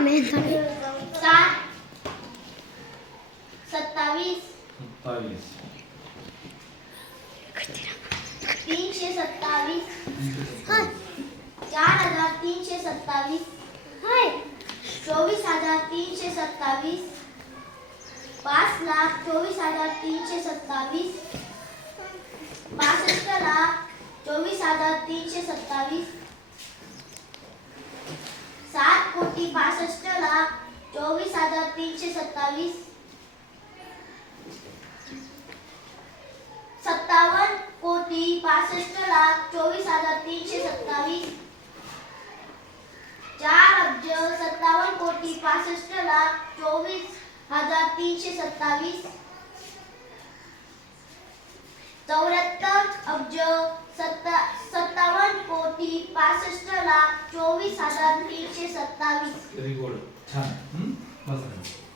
Main सात सत्तावीस. सत्तावीस. तीनशे सत्तावीस. तीनशे सत्तावीस चार हजार तीनशे सत्तावीस. चोवीस हजार तीनशे सत्तावीस. पाच लाख चोवीस हजार तीनशे सत्तावीस. पासष्ट लाख चोवीस हजार तीनशे सत्तावीस सात कोटी पासष्ट लाख चोवीस हजार तीनशे सत्तावीस. सत्तावन्न कोटी पासष्ट लाख चोवीस हजार तीनशे सत्तावीस. चार अब्ज सत्तावन्न कोटी पासष्ट लाख चोवीस हजार तीनशे सत्तावीस. चौऱ्याहत्तर अब्ज सत्ता सत्तावन्न कोटी पासष्ट लाख चोवीस हजार तीनशे सत्तावीस. 那是什么？